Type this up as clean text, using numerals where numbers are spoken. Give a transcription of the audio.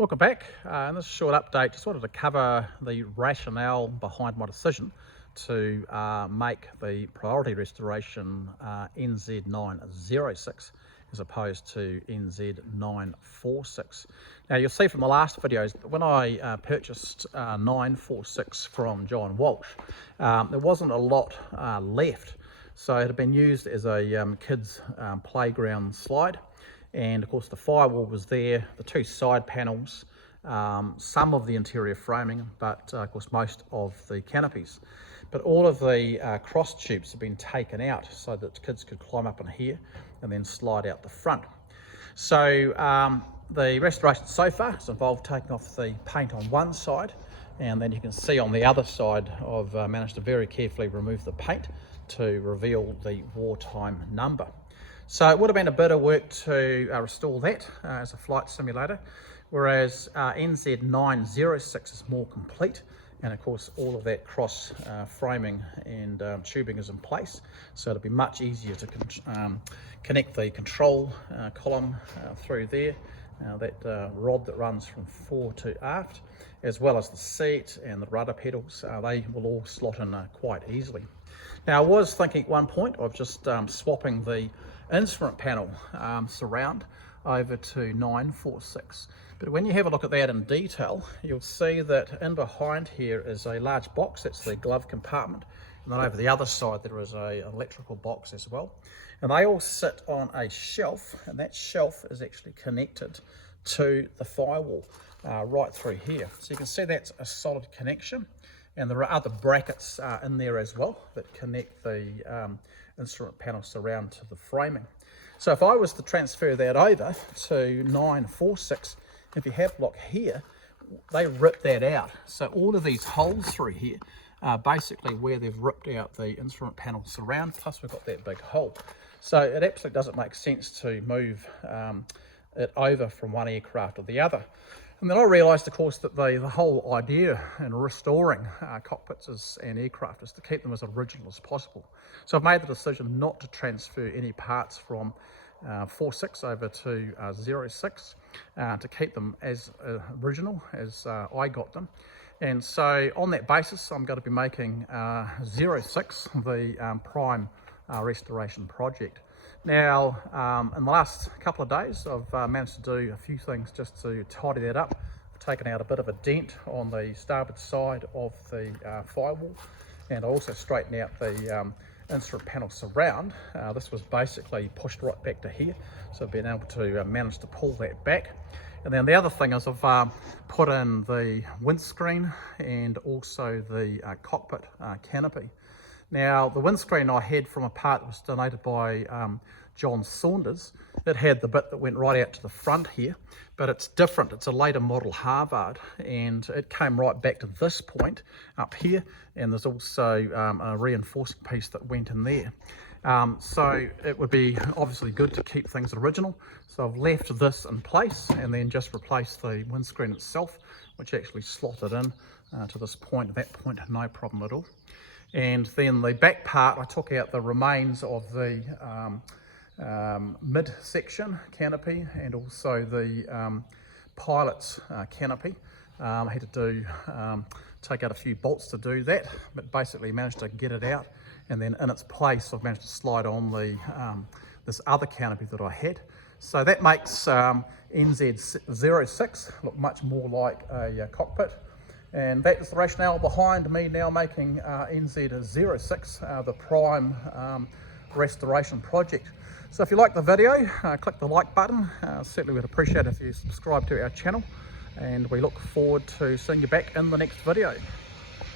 Welcome back. In this short update, just wanted to cover the rationale behind my decision to make the priority restoration NZ906 as opposed to NZ946. Now you'll see from the last videos that when I purchased 946 from John Walsh, there wasn't a lot left. So it had been used as a kids playground slide. And of course the firewall was there, the two side panels, some of the interior framing, but of course most of the canopies. But all of the cross tubes have been taken out so that kids could climb up in here and then slide out the front. So the restoration so far has involved taking off the paint on one side, and then you can see on the other side I've managed to very carefully remove the paint to reveal the wartime number. So it would have been a bit of work to restore that as a flight simulator, whereas NZ906 is more complete, and of course all of that cross framing and tubing is in place, so it'll be much easier to connect the control column through there, that rod that runs from fore to aft, as well as the seat and the rudder pedals. They will all slot in quite easily. Now I was thinking at one point of just swapping the instrument panel surround over to 946, but when you have a look at that in detail, you'll see that in behind here is a large box. That's the glove compartment, and then over the other side there is an electrical box as well, and they all sit on a shelf, and that shelf is actually connected to the firewall right through here. So you can see that's a solid connection, and there are other brackets in there as well that connect the instrument panel surround to the framing. So if I was to transfer that over to 946, if you have a look here, they rip that out. So all of these holes through here are basically where they've ripped out the instrument panel surround, plus we've got that big hole. So it absolutely doesn't make sense to move it over from one aircraft to the other. And then I realised, of course, that the whole idea in restoring cockpits and aircraft is to keep them as original as possible. So I've made the decision not to transfer any parts from 46 over to 06, to keep them as original as I got them. And so on that basis, I'm going to be making 06 the prime restoration project. Now, in the last couple of days, I've managed to do a few things just to tidy that up. I've taken out a bit of a dent on the starboard side of the firewall, and I also straightened out the instrument panel surround. This was basically pushed right back to here, so I've been able to manage to pull that back. And then the other thing is I've put in the windscreen and also the cockpit canopy. Now, the windscreen I had from a part that was donated by John Saunders. It had the bit that went right out to the front here, but it's different. It's a later model Harvard, and it came right back to this point up here, and there's also a reinforcing piece that went in there. So it would be obviously good to keep things original. So I've left this in place and then just replaced the windscreen itself, which actually slotted in to this point. At that point, no problem at all. And then the back part, I took out the remains of the mid-section canopy and also the pilot's canopy. I had to take out a few bolts to do that, but basically managed to get it out. And then in its place, I've managed to slide on the this other canopy that I had. So that makes NZ06 look much more like a cockpit. And that is the rationale behind me now making NZ06 the prime restoration project. So if you like the video, click the like button. Certainly would appreciate it if you subscribe to our channel, and we look forward to seeing you back in the next video.